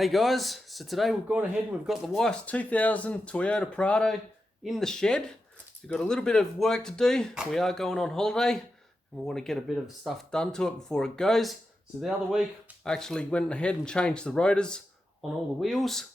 Hey guys, so today we've gone ahead and we've got the wife's 2000 Toyota Prado in the shed. We've got a little bit of work to do. We are going on holiday and we want to get a bit of stuff done to it before it goes. So the other week I actually went ahead and changed the rotors on all the wheels,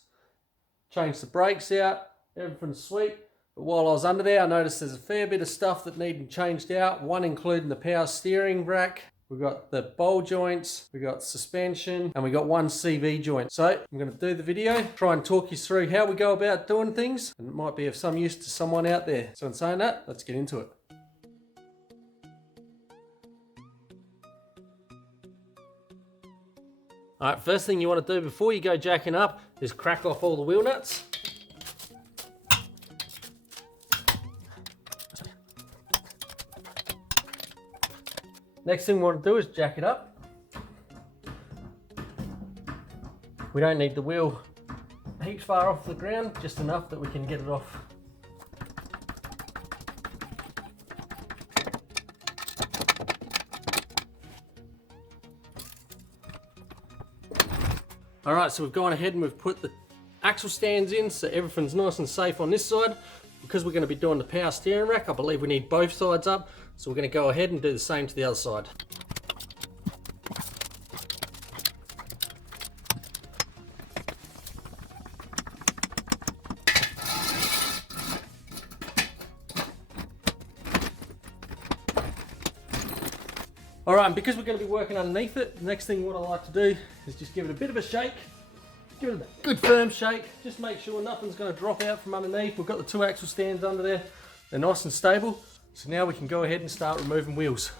changed the brakes out, everything's sweet. But while I was under there I noticed there's a fair bit of stuff that needed changed out, one including the power steering rack. We've got the bowl joints, we've got suspension, and we got one CV joint. So I'm going to do the video, try and talk you through how we go about doing things, and it might be of some use to someone out there. So in saying that, let's get into it. Alright, first thing you want to do before you go jacking up is crack off all the wheel nuts. Next thing we want to do is jack it up. We don't need the wheel heaps far off the ground, just enough that we can get it off. Alright, so we've gone ahead and we've put the axle stands in so everything's nice and safe on this side. Because we're going to be doing the power steering rack, I believe we need both sides up. So we're going to go ahead and do the same to the other side. Alright, and because we're going to be working underneath it, the next thing what I like to do is just give it a bit of a shake. Give it a good firm shake, just make sure nothing's going to drop out from underneath. We've got the two axle stands under there, they're nice and stable. So now we can go ahead and start removing wheels.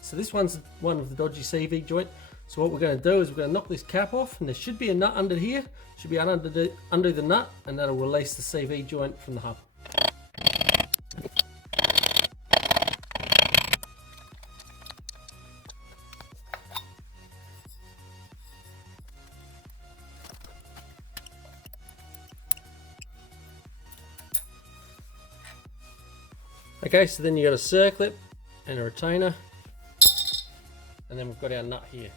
So this one's one with the dodgy CV joint. So what we're going to do is we're going to knock this cap off, and there should be a nut under here. Should be undo the nut, and that'll release the CV joint from the hub. Okay, so then you got a circlip and a retainer, and then we've got our nut here.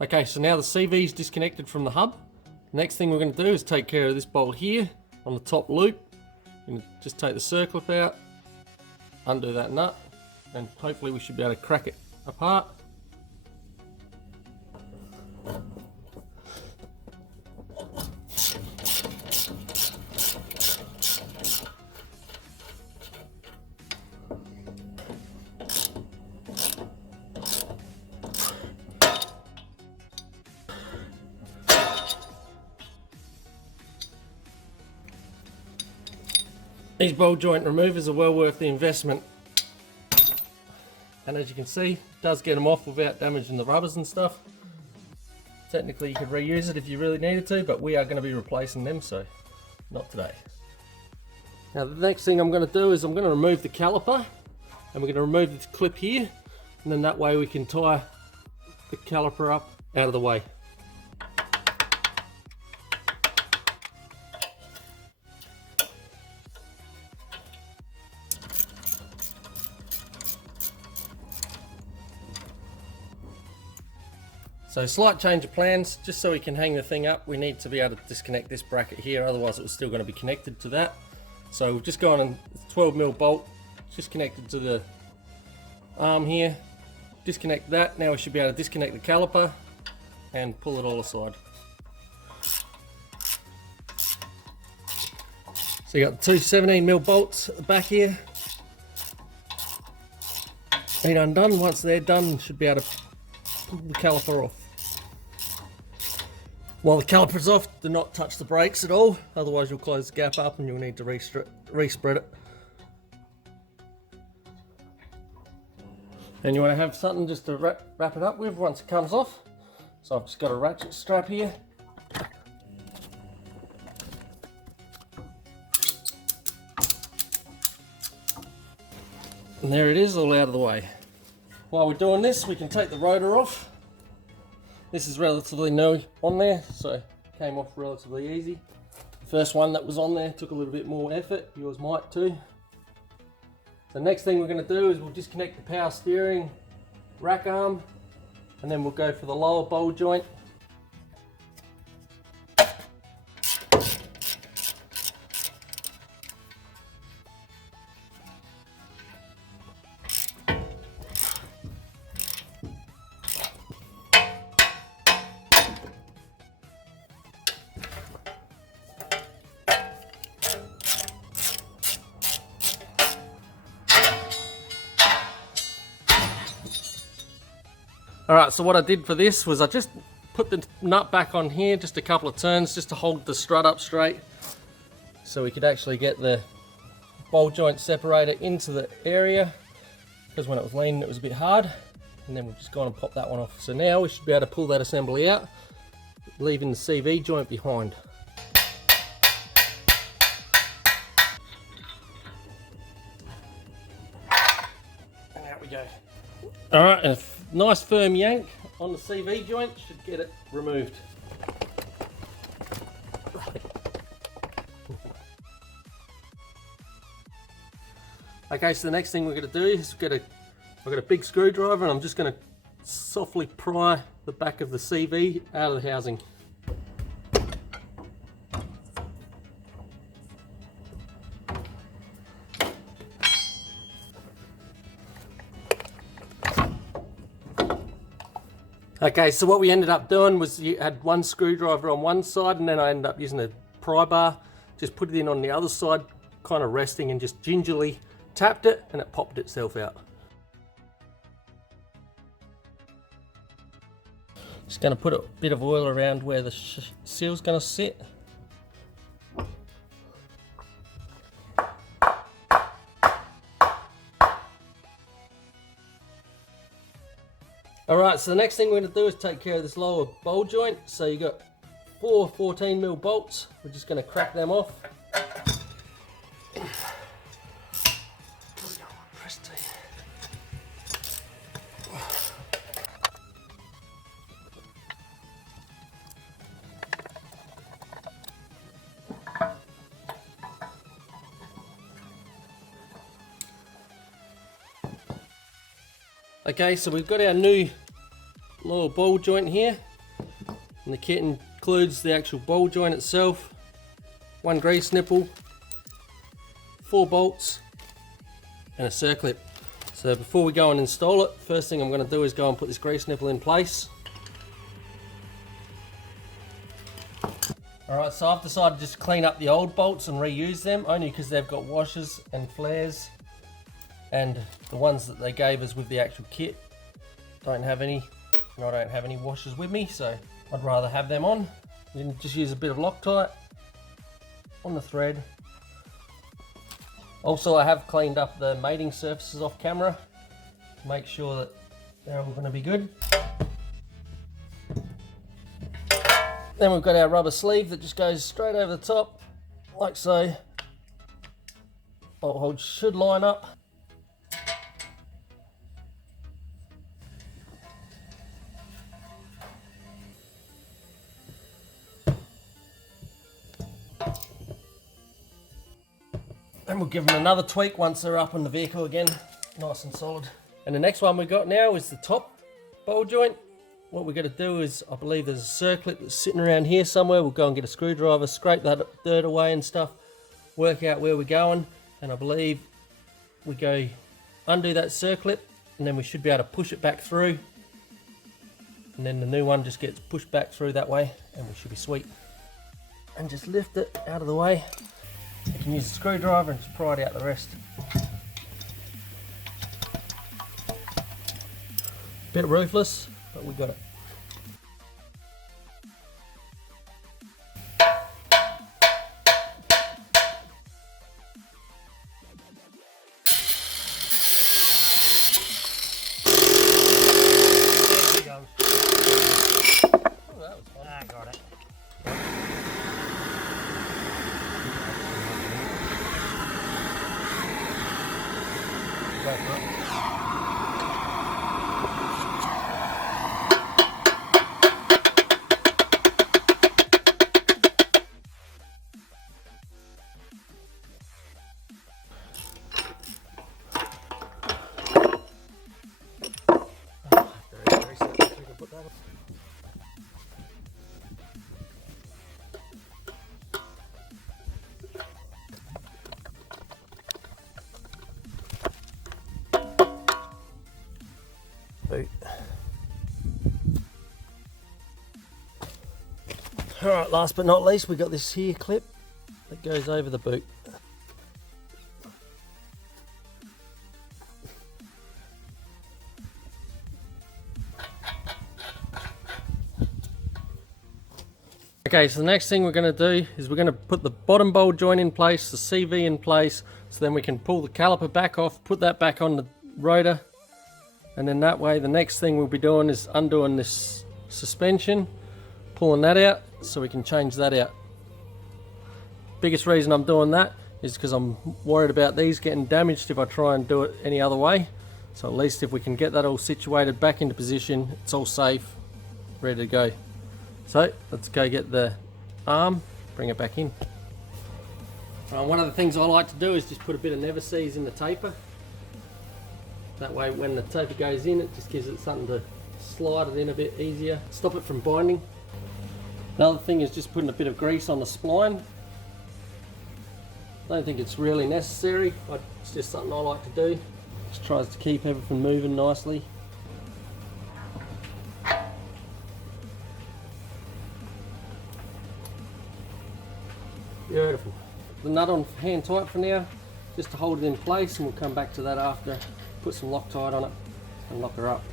Okay, so now the CV is disconnected from the hub. The next thing we're going to do is take care of this bolt here on the top loop. We're going to just take the circlip out, undo that nut, and hopefully we should be able to crack it apart. These bowl joint removers are well worth the investment, and as you can see, it does get them off without damaging the rubbers and stuff. Technically you could reuse it if you really needed to, but we are going to be replacing them, so not today. Now the next thing I'm going to do is I'm going to remove the caliper, and we're going to remove this clip here, and then that way we can tie the caliper up out of the way. So slight change of plans, just so we can hang the thing up, we need to be able to disconnect this bracket here, otherwise it was still going to be connected to that. So we've just gone and 12mm bolt, just connected to the arm here, disconnect that. Now we should be able to disconnect the caliper and pull it all aside. So you got two 17mm bolts at the back here. Need undone, once they're done, should be able to pull the caliper off. While the caliper's off, do not touch the brakes at all, otherwise you'll close the gap up and you'll need to respread it. And you want to have something just to wrap it up with once it comes off. So I've just got a ratchet strap here. And there it is, all out of the way. While we're doing this, we can take the rotor off. This is relatively new on there, so came off relatively easy. The first one that was on there took a little bit more effort, yours might too. The next thing we're going to do is we'll disconnect the power steering rack arm, and then we'll go for the lower bowl joint. Alright, so what I did for this was I just put the nut back on here, just a couple of turns, just to hold the strut up straight, so we could actually get the bowl joint separator into the area, because when it was leaning it was a bit hard, and then we've just gone and popped that one off. So now we should be able to pull that assembly out, leaving the CV joint behind. And out we go. Alright, and a nice firm yank on the CV joint should get it removed. Okay, so the next thing we're going to do is I've got a big screwdriver, and I'm just going to softly pry the back of the CV out of the housing. Okay, so what we ended up doing was you had one screwdriver on one side, and then I ended up using a pry bar, just put it in on the other side, kind of resting, and just gingerly tapped it, and it popped itself out. Just going to put a bit of oil around where the seal's going to sit. Alright, so the next thing we're going to do is take care of this lower bowl joint. So you got 4 14mm bolts. We're just going to crack them off. Okay, so we've got our new lower bowl joint here, and the kit includes the actual bowl joint itself, 1 grease nipple, 4 bolts, and a circlip. So before we go and install it, first thing I'm going to do is go and put this grease nipple in place. Alright, so I've decided to just clean up the old bolts and reuse them, only because they've got washers and flares, and the ones that they gave us with the actual kit don't have any, and I don't have any washers with me, so I'd rather have them on. You can just use a bit of Loctite on the thread. Also, I have cleaned up the mating surfaces off camera to make sure that they're all going to be good. Then we've got our rubber sleeve that just goes straight over the top, like so. Bolt holes should line up. And we'll give them another tweak once they're up in the vehicle again, nice and solid. And the next one we got now is the top bowl joint. What we're going to do is, I believe there's a circlip that's sitting around here somewhere. We'll go and get a screwdriver, scrape that dirt away and stuff, work out where we're going, and I believe we go undo that circlip, and then we should be able to push it back through, and then the new one just gets pushed back through that way, and we should be sweet. And just lift it out of the way. You can use a screwdriver and just pry it out the rest. Bit ruthless, but we got it. There we go. Oh, that was fun. I got it. boot. Alright, last but not least, we've got this here clip that goes over the boot. Okay, so the next thing we're going to do is we're going to put the bottom bowl joint in place, the CV in place, so then we can pull the caliper back off, put that back on the rotor, and then that way the next thing we'll be doing is undoing this suspension, pulling that out so we can change that out. Biggest reason I'm doing that is because I'm worried about these getting damaged if I try and do it any other way. So at least if we can get that all situated back into position, it's all safe, ready to go. So let's go get the arm, bring it back in. One of the things I like to do is just put a bit of never seize in the taper. That way when the taper goes in, it just gives it something to slide it in a bit easier, stop it from binding. Another thing is just putting a bit of grease on the spline. I don't think it's really necessary, but it's just something I like to do. Just tries to keep everything moving nicely. Beautiful. The nut on hand tight for now, just to hold it in place, and we'll come back to that after. Put some Loctite on it and lock her up.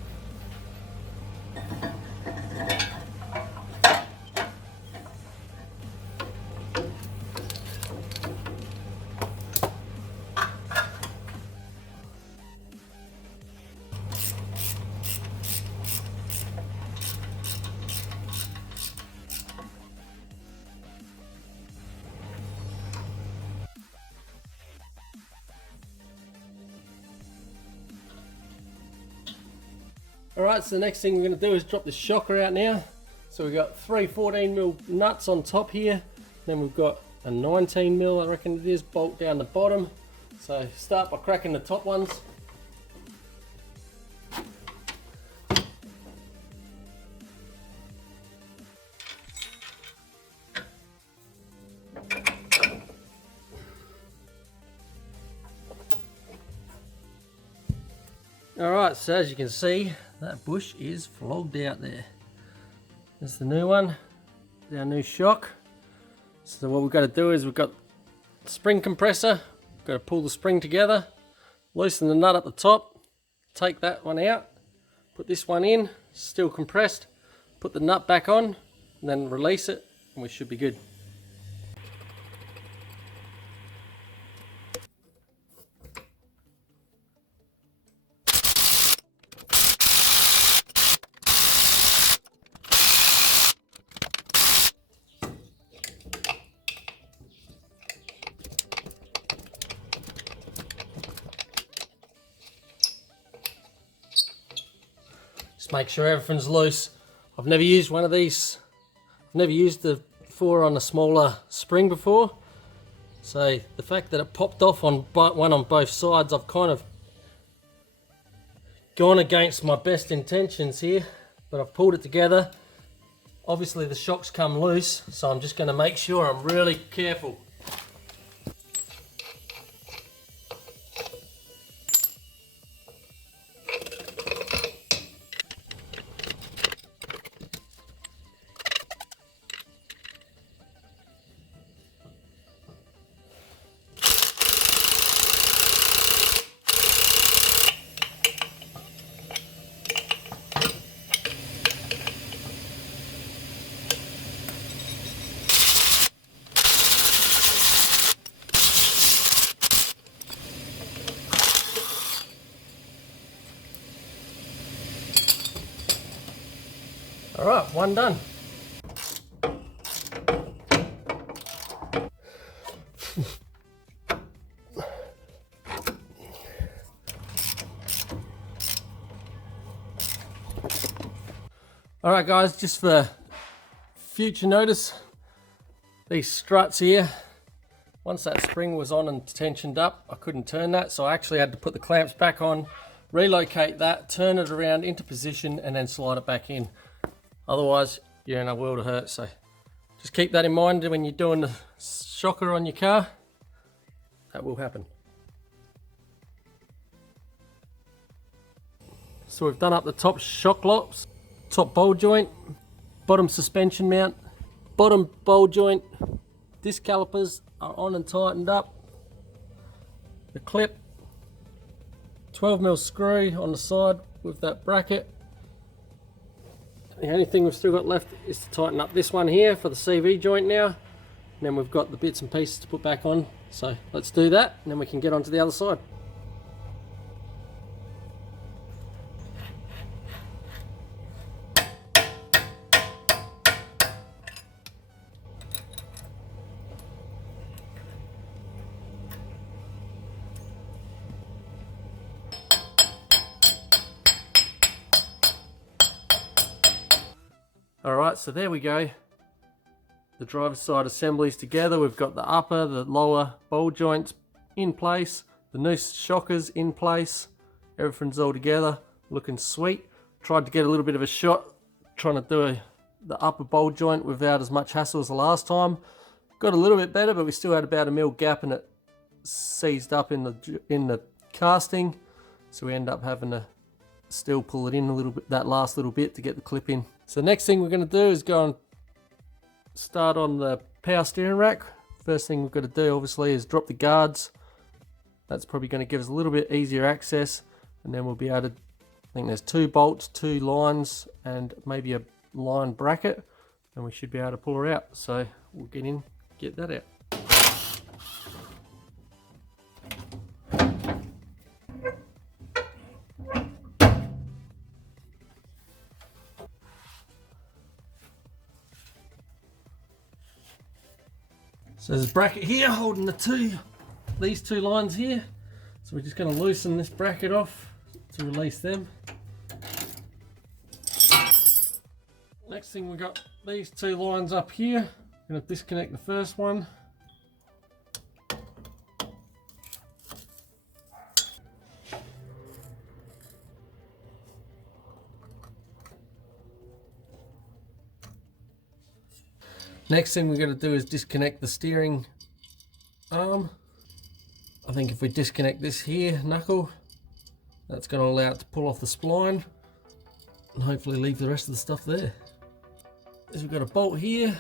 Alright, so the next thing we're going to do is drop this shocker out now. So we've got 3 14mm nuts on top here, then we've got a 19mm, I reckon it is, bolt down the bottom. So start by cracking the top ones. Alright, so as you can see, that bush is flogged out there. There's the new one, our new shock. So what we've got to do is we've got the spring compressor, we've got to pull the spring together, loosen the nut at the top, take that one out, put this one in, still compressed, put the nut back on, and then release it, and we should be good. Just make sure everything's loose. I've never used one of these. I've never used the 4 on a smaller spring before. So the fact that it popped off on one on both sides, I've kind of gone against my best intentions here, but I've pulled it together. Obviously the shock's come loose, so I'm just going to make sure I'm really careful. Alright, one done. Alright guys, just for future notice, these struts here, once that spring was on and tensioned up, I couldn't turn that, so I actually had to put the clamps back on, relocate that, turn it around into position, and then slide it back in. Otherwise, you're in a world of hurt, so just keep that in mind when you're doing the shocker on your car. That will happen. So we've done up the top shock locks, top bowl joint, bottom suspension mount, bottom bowl joint. Disc calipers are on and tightened up. The clip, 12mm screw on the side with that bracket. The only thing we've still got left is to tighten up this one here for the CV joint now. And then we've got the bits and pieces to put back on. So let's do that and then we can get on to the other side. Alright, so there we go. The driver's side assemblies together. We've got the upper, the lower bowl joints in place, the new shockers in place. Everything's all together, looking sweet. Tried to get a little bit of a shot, trying to do the upper bowl joint without as much hassle as the last time. Got a little bit better, but we still had about a mil gap and it seized up in the casting. So we end up having to still pull it in a little bit, that last little bit, to get the clip in. So next thing we're going to do is go and start on the power steering rack. First thing we've got to do obviously is drop the guards. That's probably going to give us a little bit easier access, and then we'll be able to, I think there's 2 bolts, 2 lines and maybe a line bracket, and we should be able to pull her out. So we'll get in, get that out. So there's a bracket here holding these two lines here. So we're just going to loosen this bracket off to release them. Next thing, we've got these 2 lines up here. I'm going to disconnect the first one. Next thing we're going to do is disconnect the steering arm. I think if we disconnect this here knuckle, that's going to allow it to pull off the spline and hopefully leave the rest of the stuff there. So we've got a bolt here,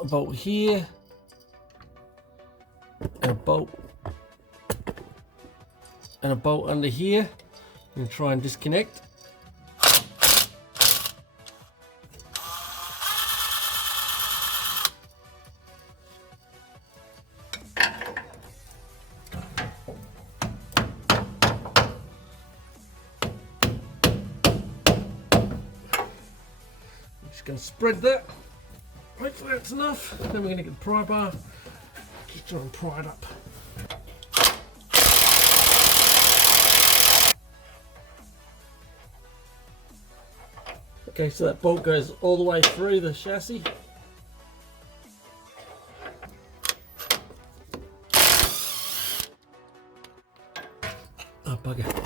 a bolt here, and a bolt under here. I'm going to try and disconnect. Just going to spread that. Hopefully that's enough. Then we're going to get the pry bar. Just try and pry it up. Okay, so that bolt goes all the way through the chassis. Oh, bugger.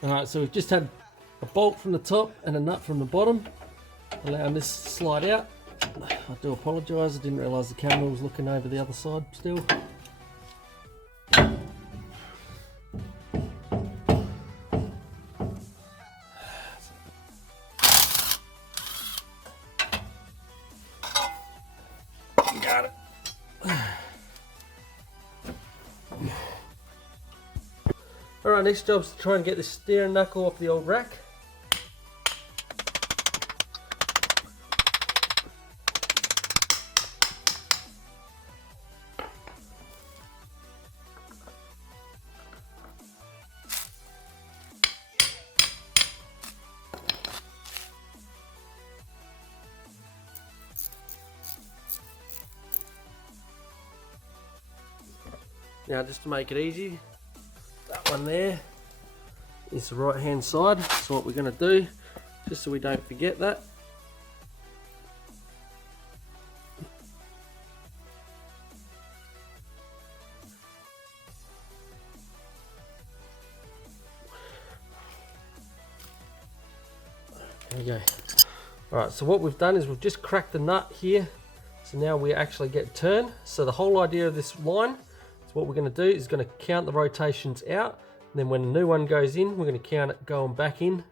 Alright, so we've just had a bolt from the top and a nut from the bottom, allowing this to slide out. I do apologise, I didn't realise the camera was looking over the other side still. Got it. Alright, next job's to try and get the steering knuckle off the old rack. Now, just to make it easy, that one there is the right hand side. So what we're going to do, just so we don't forget that, there we go. Alright, so what we've done is we've just cracked the nut here So now we actually get turn. So the whole idea of this line is what we're going to do is going to count the rotations out. And then when a new one goes in, we're going to count it going back in.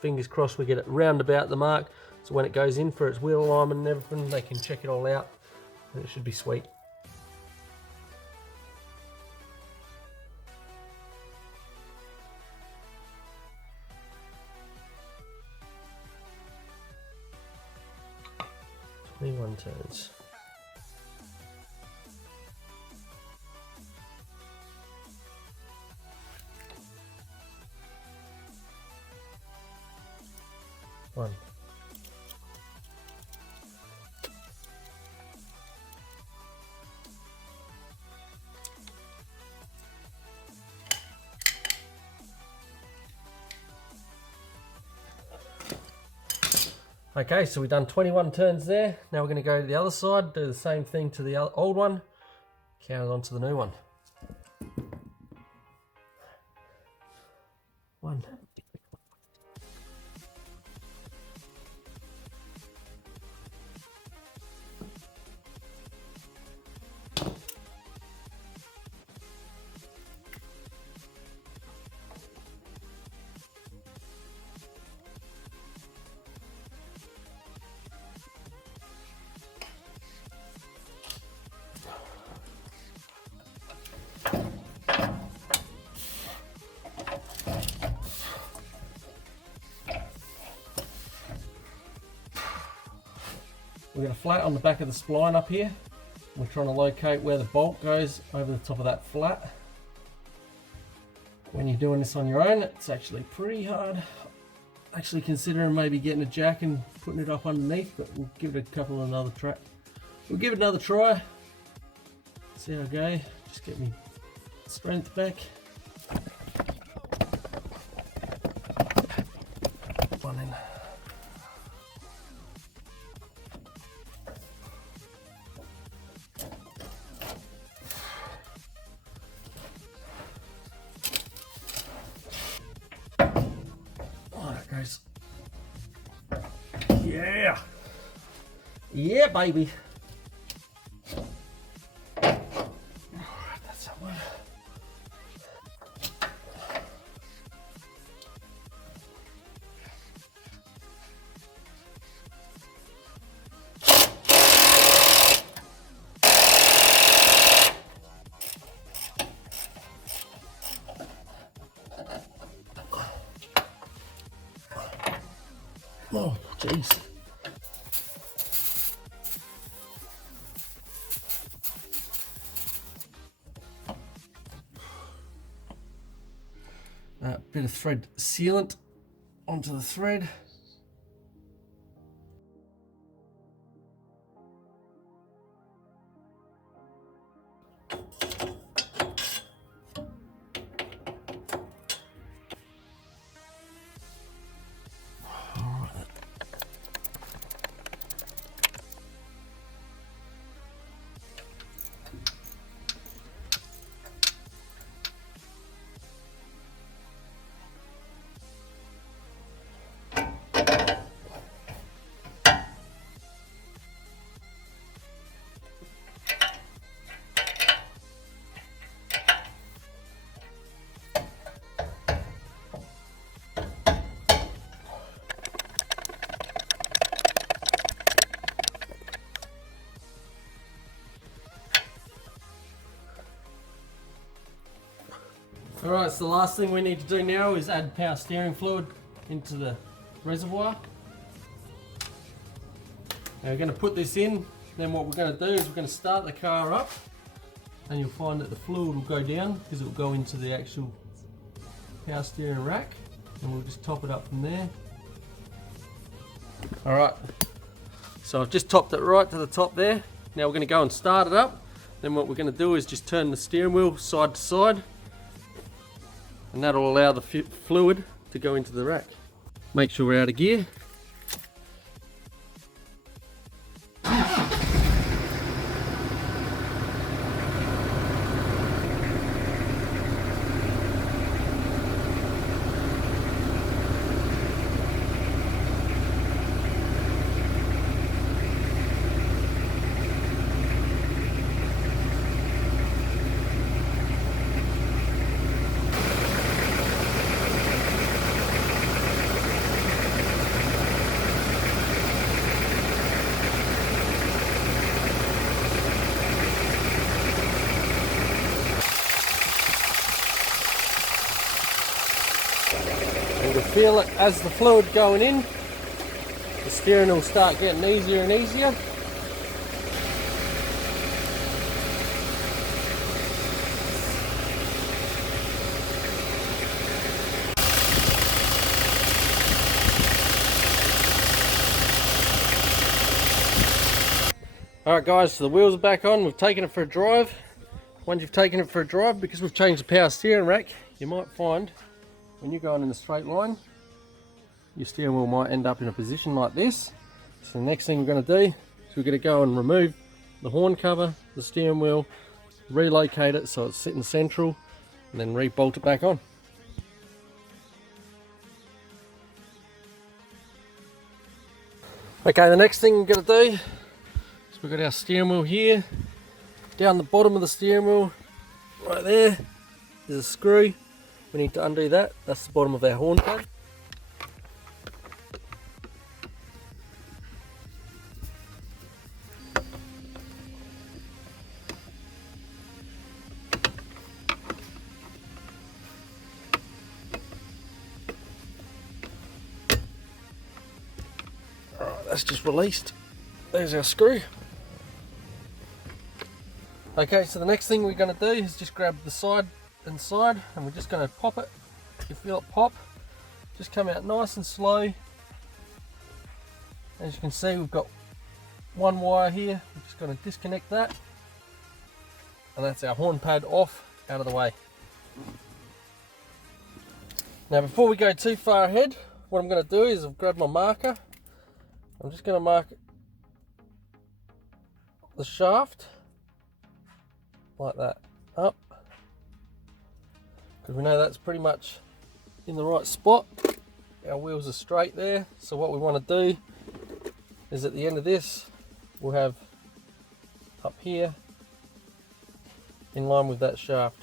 Fingers crossed we get it round about the mark. So when it goes in for its wheel alignment and everything, they can check it all out. And it should be sweet. One turns. One. Okay, so we've done 21 turns there. Now we're going to go to the other side, do the same thing to the old one, count it onto the new one. One. We've got a flat on the back of the spline up here. We're trying to locate where the bolt goes over the top of that flat. When you're doing this on your own, it's actually pretty hard. Actually considering maybe getting a jack and putting it up underneath, but we'll give it another try. We'll give it another try. See how I go. Just get me strength back. One in. Yeah! Yeah, baby! That's that one. Oh, jeez. Bit of thread sealant onto the thread. Alright, so the last thing we need to do now is add power steering fluid into the reservoir. Now we're going to put this in, then what we're going to do is we're going to start the car up, and you'll find that the fluid will go down because it will go into the actual power steering rack, and we'll just top it up from there. Alright, so I've just topped it right to the top there. Now we're going to go and start it up. Then what we're going to do is just turn the steering wheel side to side, and that'll allow the fluid to go into the rack. Make sure we're out of gear. feel it as the fluid going in. The steering will start getting easier and easier. Alright guys, so the wheels are back on. We've taken it for a drive. Once you've taken it for a drive, because we've changed the power steering rack, you might find when you're going in a straight line, your steering wheel might end up in a position like this. So the next thing we're going to do is we're going to go and remove the horn cover, the steering wheel, relocate it so it's sitting central, and then re-bolt it back on. Okay, the next thing we're going to do is we've got our steering wheel here. Down the bottom of the steering wheel, right there, is a screw. We need to undo that. That's the bottom of our horn pad. Alright, that's just released. There's our screw. Okay, so the next thing we're going to do is just grab the side and side, and we're just going to pop it. You feel it pop, just come out nice and slow. As you can see, we've got one wire here. We're just going to disconnect that, and that's our horn pad off, out of the way. Now before we go too far ahead, what I'm going to do is I've grabbed my marker. I'm just going to mark the shaft like that, up, because we know that's pretty much in the right spot. Our wheels are straight there, so what we want to do is at the end of this we'll have up here in line with that shaft.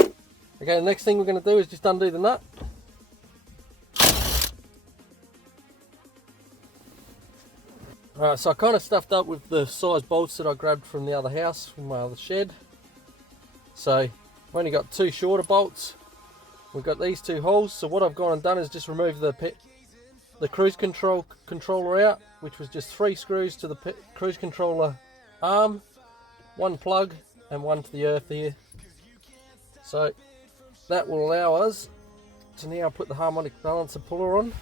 Okay, the next thing we're going to do is just undo the nut. Alright, so I kind of stuffed up with the size bolts that I grabbed from the other house, from my other shed. So I've only got two shorter bolts. We've got these two holes, so what I've gone and done is just remove the cruise controller out, which was just 3 screws to the cruise controller arm, 1 plug and 1 to the earth here. So that will allow us to now put the harmonic balancer puller on.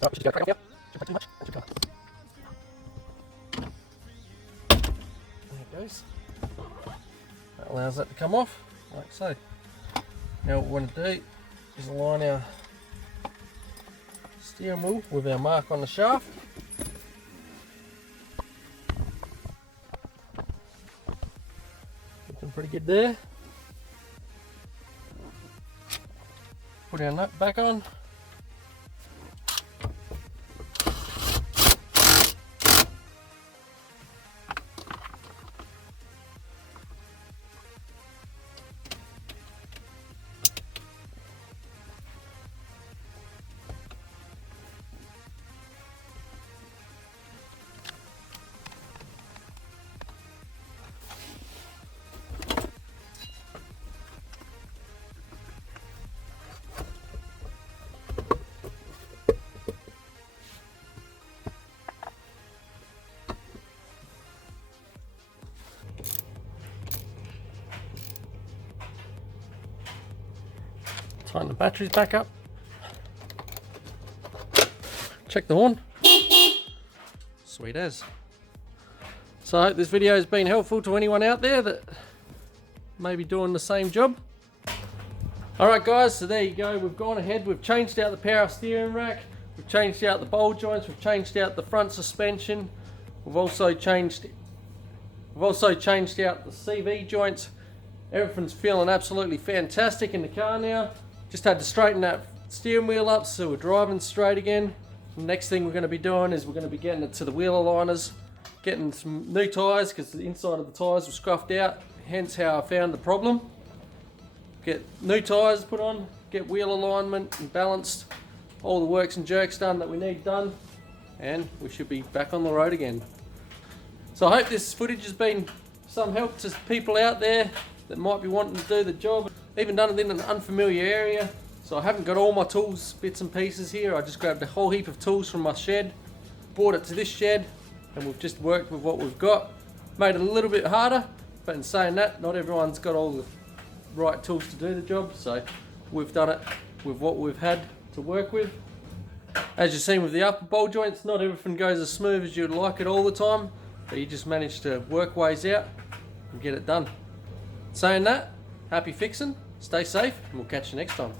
Oh, she's got to crank up. Too much. There it goes. That allows that to come off, like so. Now what we want to do is align our steering wheel with our mark on the shaft. Looking pretty good there. Put our nut back on. Tighten the batteries back up. Check the horn. Sweet as. So I hope this video has been helpful to anyone out there that may be doing the same job. Alright guys, so there you go. We've gone ahead, we've changed out the power steering rack, we've changed out the bowl joints, we've changed out the front suspension, we've also changed out the CV joints. Everything's feeling absolutely fantastic in the car now. Just had to straighten that steering wheel up so we're driving straight again. The next thing we're going to be doing is we're going to be getting it to the wheel aligners, getting some new tyres because the inside of the tyres were scuffed out, hence how I found the problem. Get new tyres put on, get wheel alignment and balanced, all the works and jerks done that we need done, and we should be back on the road again. So I hope this footage has been some help to people out there that might be wanting to do the job. Even done it in an unfamiliar area. So I haven't got all my tools, bits and pieces here. I just grabbed a whole heap of tools from my shed, brought it to this shed, and we've just worked with what we've got. Made it a little bit harder, but in saying that, not everyone's got all the right tools to do the job, so we've done it with what we've had to work with. As you've seen with the upper bowl joints, not everything goes as smooth as you'd like it all the time, but you just manage to work ways out and get it done. Saying that, happy fixing, stay safe, and we'll catch you next time.